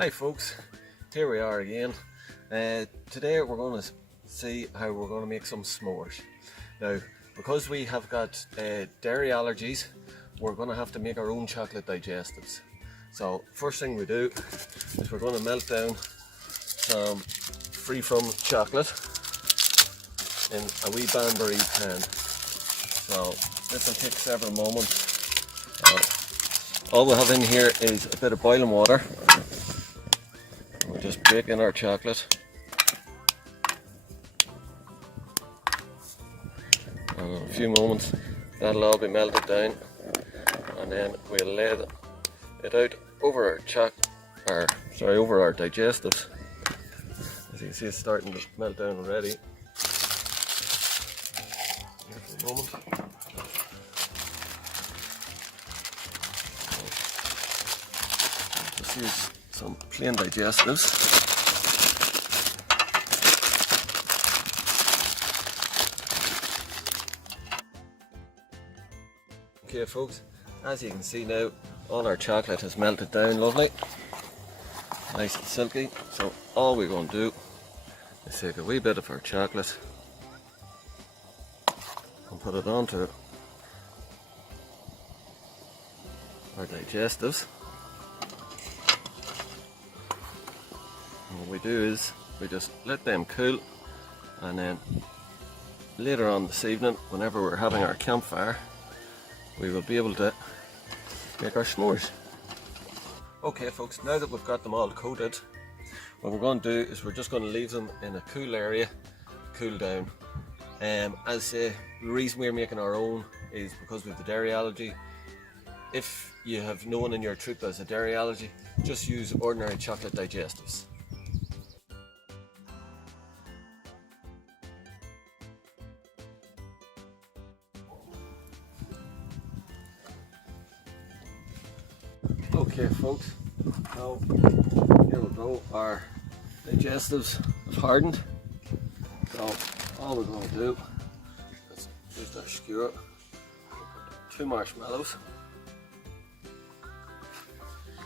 Hi folks, here we are again. Today we're going to see how we're going to make some s'mores. Now, because we have got dairy allergies, we're going to have to make our own chocolate digestives. So first thing we do is we're going to melt down some free from chocolate in a wee Banbury pan. So this will take several moments. All we have in here is a bit of boiling water. We'll just break in our chocolate. And in a few moments that'll all be melted down, and then we'll lay it out over over our digestives. As you can see, it's starting to melt down already. Here for a moment. Just use some plain digestives. Okay folks, as you can see now, all our chocolate has melted down lovely, nice and silky. So all we're going to do is take a wee bit of our chocolate and put it onto our digestives. And what we do is we just let them cool, and then later on this evening, whenever we're having our campfire, we will be able to make our s'mores. Okay folks, now that we've got them all coated, what we're going to do is we're just going to leave them in a cool area to cool down. The reason we're making our own is because we have the dairy allergy. If you have no one in your troop that has a dairy allergy, just use ordinary chocolate digestives. Okay folks, now here we go, our digestives have hardened. So all we're going to do is use our skewer, 2 marshmallows.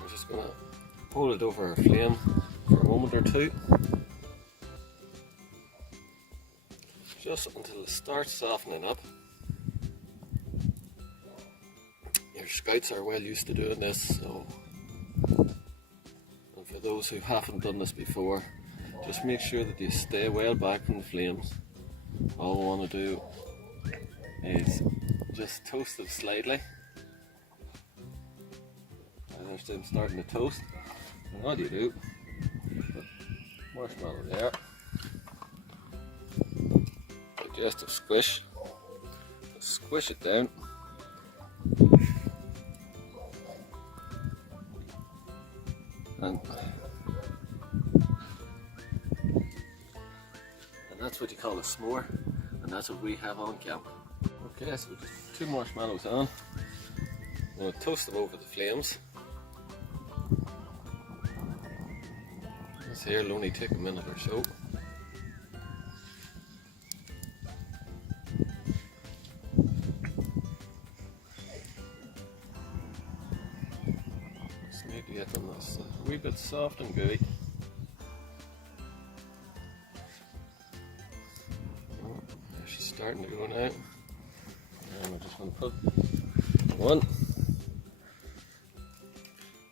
We're just going to hold it over our flame for a moment or two, just until it starts softening up. Your scouts are well used to doing this, so, and for those who haven't done this before, just make sure that you stay well back from the flames. All we want to do is just toast it slightly. And there's them starting to toast. And what you do, put marshmallow there, digestive squish, just squish it down. And that's what you call a s'more, and that's what we have on camp. Okay, so just 2 marshmallows on. I'm going to toast them over the flames. This here will only take a minute or so. Just need to get them this a wee bit soft and gooey. She's starting to go now, and we're just going to put one,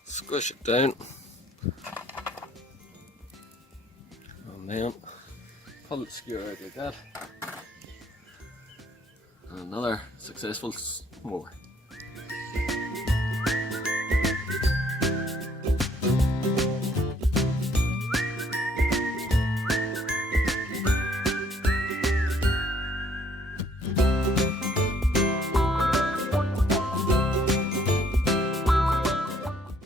squish it down, and then pull the skewer out like that, and another successful s'more.